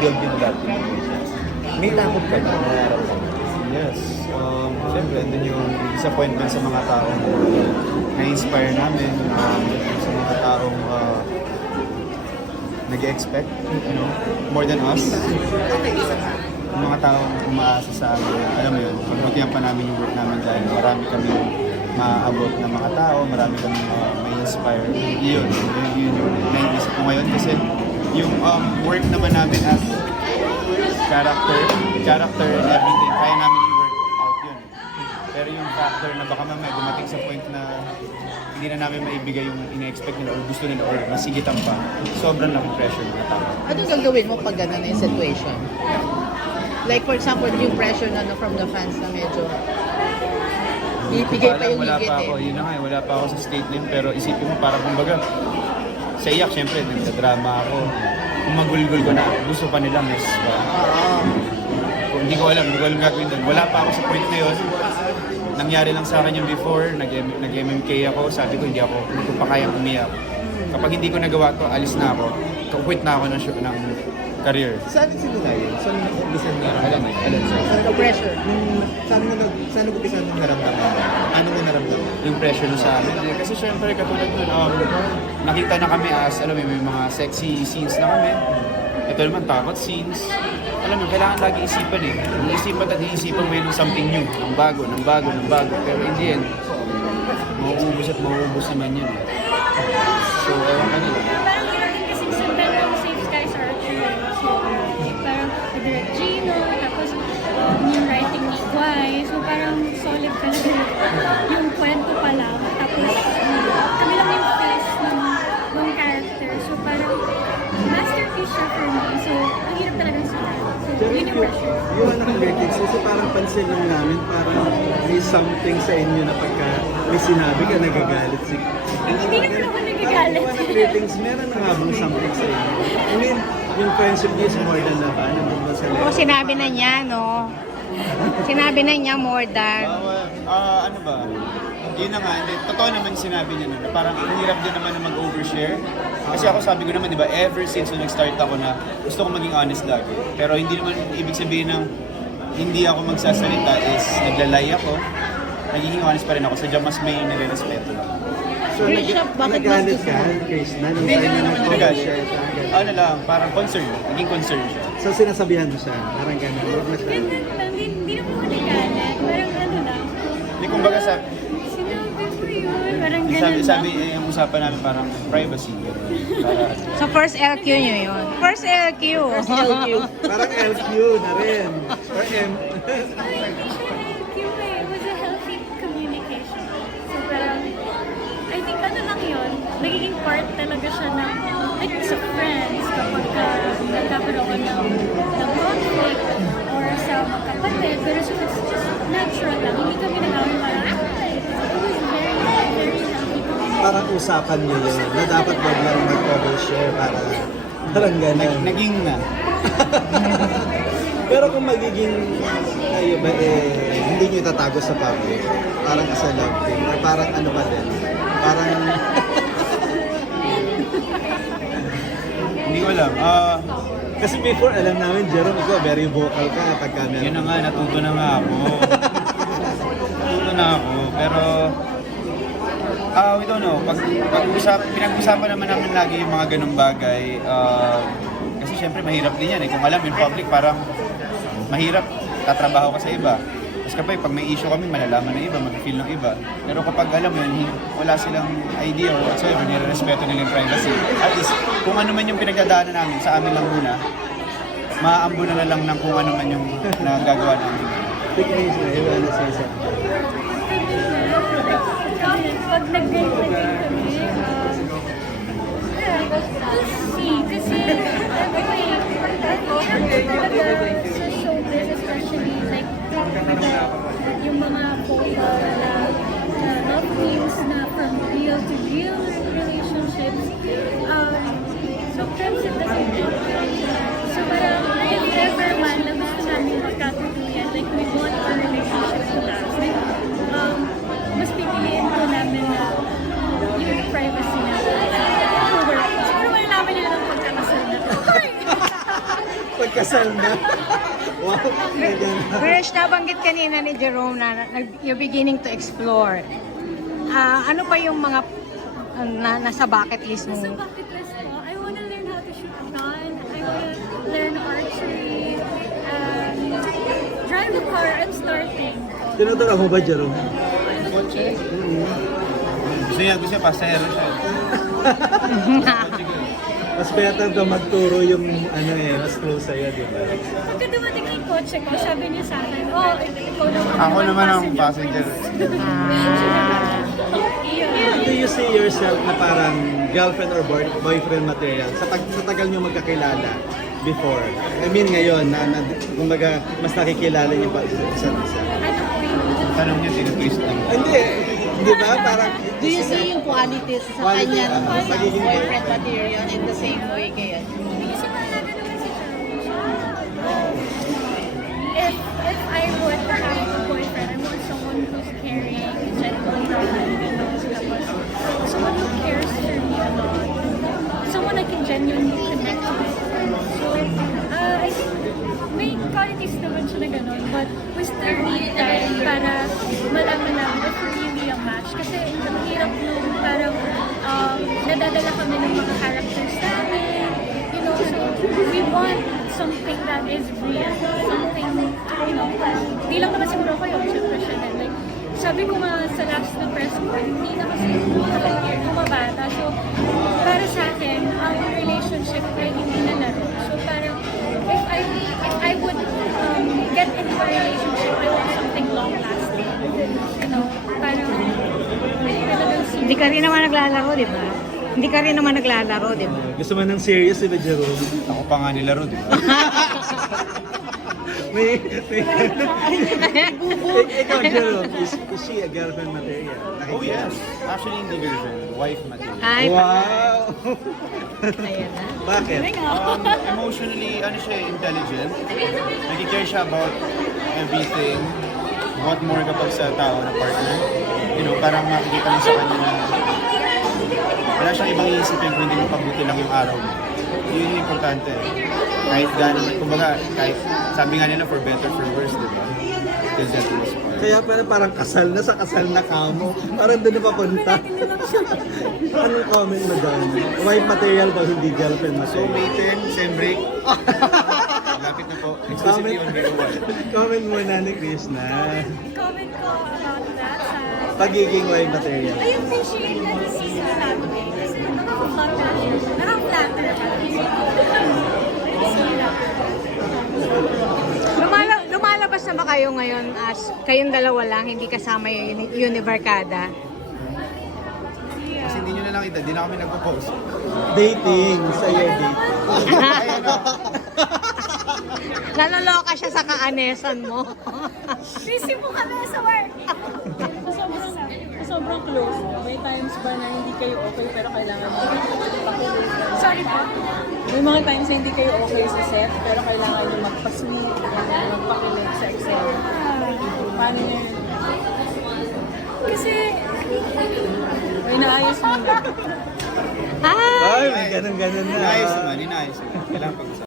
build yung love team. May takot ka ba? Yes. Siyempre, andun yung disappointment sa mga taong na-inspire namin, sa mga taong nag-expect, more than us. Yung mga taong umaasa sa amin, alam mo yun, pagbutihan pa namin yung work namin dahil marami kami maaabot ng mga tao, marami kami may-inspire. Yun yung naiisip ko ngayon kasi yung work naman namin as character and everything, kaya namin i-work out yun. Pero yung factor na baka mamaya dumating sa point na hindi na namin maibigay yung ina-expect nila or gusto nila or masigitan pa, sobrang laking pressure na tao. Anong gagawin mo pag gano'n na yung situation? Like for example, yung pressure na from the fans na medyo ibigay pa yung wala higit pa ako, yun na nga, wala pa ako sa state din, pero isipin mo parang kumbaga, sa iyak syempre, nagdadrama ako. Kung magulgul ko na, gusto pa nila miss ba? Kung hindi ko alam gagawin doon. Wala pa ako sa point na yun. Nangyari lang sa akin yung before, nag-MMK ako, sabi ko hindi ko pa kayang umiyak. Kapag hindi ko nagawa to, alis na ako. Quit na ako ng career. Saan simula yun? Saan nag-umpisa na alam sir? the pressure. Saan nag-umpisa ng naramdaman? Ano mo naramdaman? Yung pressure na sa amin. Kasi syempre katulad nun, nakita na kami as, alam mo, may mga sexy scenes na kami. Ito naman, takot scenes. Alam mo, kailangan lagi isipan eh. Iisipan at iisipan mayroon something new. Ng bago. Pero in the end, mauubos naman yun. So, ewan ka nila. Parang ginagin kasi sobrang safe skies are true. So, parang direct Gino, tapos yung writing ni Guay. So, parang solid talaga yung kwento pa lang. Tapos, kami lang yung face ng character. So, parang masterpiece siya for me. So, ang hirap talaga sila. So, yun yung pressure. Yung anak ng Vertex, kasi parang pansin lang namin, parang may something sa inyo na pagka may sinabi ka, nagagalit si... Hindi naman ako nagagalit. Yung anak ratings, meron na nga bang something sa inyo? I mean, yung friendship niya is more than love. Ano ba sa Oo, sinabi na niya, no? Sinabi na niya more than... Ano ba? Yun na nga, totoo naman yung sinabi niya na parang ang hirap din naman na mag-overshare. Kasi ako sabi ko naman, di ba, ever since nung nag-start ako na gusto ko maging honest lagi. Pero hindi naman ibig sabihin ng hindi ako magsasalita is naglalay ako. Nagiging honest pa rin ako, sadya mas may nire-respeto lang. So, Bishop, bakit nagalit mas ka, Chris, na nung Hindi time naman na naman nag-overshare nagalit. ka? Ano lang, parang concern. Naging concern siya. So, sinasabihan mo siya, parang gano'n, huwag masyado. Ganun lang, hindi naman ako nagalit. Parang ano lang. Hindi kumbaga sa... Sinabi ko yun, parang ganun Sabi, lang. ang usapan namin parang privacy. Para, So first LQ niyo yun. First LQ. LQ. Parang LQ na rin. Or M. Ay, hindi siya LQ eh. It was a healthy communication. So parang, I think ano lang yun, nagiging part talaga siya ng, like sa friends, kapag nagkakaroon ka ng conflict or sa magkapatid. Pero so it's just natural lang. Hindi kami nag-away parang, it was very, very healthy. Parang usapan niyo yun, na dapat wag lang mag-overshare para parang gano'n. naging na. Pero kung magiging kayo ba hindi niyo itatago sa public, parang as a love team, or parang ano ba din? Parang, Hindi ko alam. kasi before alam namin, Jerome, ikaw very vocal ka pag camera. Yun na nga, natuto na nga ako. Natuto na ako. Pero, we don't know. Pinag-usapan naman namin lagi yung mga ganong bagay. Kasi syempre mahirap din yan eh. Kung alam in public, parang mahirap. Tatrabaho ka sa iba. Tapos kapag pag may issue kami, malalaman ng iba, mag-feel ng iba. Pero kapag alam mo yun, wala silang idea or whatsoever, nire-respeto nila yung privacy. At least, kung ano man yung pinagdadaanan namin, sa amin lang muna, maaambo na lang ng kung ano man yung nagagawa namin. Techniques na, iwan na siya. Pag nag-date kami, kasi sa showbiz, especially like yung mga photo na love teams na from real to real relationships. Sometimes it doesn't work. So parang if ever man na gusto namin magkatutuyan, like we want our relationship to last, mas pipiliin ko namin na yung privacy na over. Siguro malalaman nila ng pagkakasal na to. Kasal na. Wow, may ganun. Krish, nabanggit kanina ni Jerome na you're beginning to explore. Ano pa yung mga nasa bucket list mo? Sa bucket list ko, I wanna learn how to shoot a gun. I wanna learn archery. Drive a car. I'm starting. Tinuturo mo ba, Jerome? Gusto niya, pasahero siya. Mas better daw magturo yung mas close sa'yo, di ba? Pagka dumating yung kotse ko, sabi niya sa akin, oh, ikaw naman. Ako naman ang passenger. Do you see yourself na parang girlfriend or boyfriend material sa tagal nyo magkakilala before? I mean ngayon, kumbaga, mas nakikilala niyo ba isa't isa? Tanong niya, sino twist lang. Hindi, di ba? Parang, Do you see yung qualities sa Quality, kanya ng magiging boyfriend material in the same way kayo? Kasi mahalaga naman si Jerome. If I would have a boyfriend, I want someone who's caring, genuine, someone who cares for me a lot, someone I can genuinely connect with. So, I think may qualities naman siya na gano'n, but we still need time para malaman namin if we're really a match. Kasi ang hirap nung parang nadadala kami ng mga characters namin, you know, so we want something that is real, something, you know, di lang naman siguro kayo, syempre siya din. Like, sabi ko nga sa last na press ko, hindi na kasi bumabata. So, para sa akin, ang relationship ay hindi na laro. So, parang, if I would get into a relationship, I want something long-lasting. You know, parang, talagang Hindi ka rin naman naglalaro, di ba? Hindi ka rin naman naglalaro, di ba? gusto mo ng serious, di ba, Jerome? Ako pa nga nilaro, di ba? Ikaw, Jerome, is she a girlfriend material? Oh yes. Actually, hindi girlfriend. Wife material. Ay, Wow! ayan na. Bakit? Emotionally, siya, intelligent. Nag-care siya about everything. What more kapag sa tao na partner. You know, parang makikita mo sa kanya na wala siyang ibang iisipin kung hindi mapabuti lang yung araw mo. Yun yung importante. Kahit gano'n, kumbaga, kahit sabi nga nila for better, for worse, di ba? Till death do us part. Kaya parang kasal na sa kasal na kamo. Parang doon na papunta. Anong comment mo doon? Wife material ba hindi girlfriend So, material? may turn, same break. Lapit na po. Exclusively on Hero One. Comment muna ni Krishna. comment ko about that sa Pagiging wife material. I appreciate that you see it that way. Kasi nakaka-flatter ka. Lumalabas na ba kayo ngayon as kayong dalawa lang, hindi kasama yung Univercada? Kasi hindi nyo na lang kita, hindi na kami nagpo-post. Dating. Sa'yo, dating. Naloloka siya sa kaanesan mo. Busy mo kami sa work. Sobrang close. May times ba na hindi kayo okay pero kailangan mo Sorry po. May mga times na hindi kayo okay sa set pero kailangan nyo magpa-sweet, magpakilig sa Excel. Paano nyo yun? Kasi, May naayos mo na. Ah! Ay, may ganun-ganun na. Inayos naman. Kailangan pag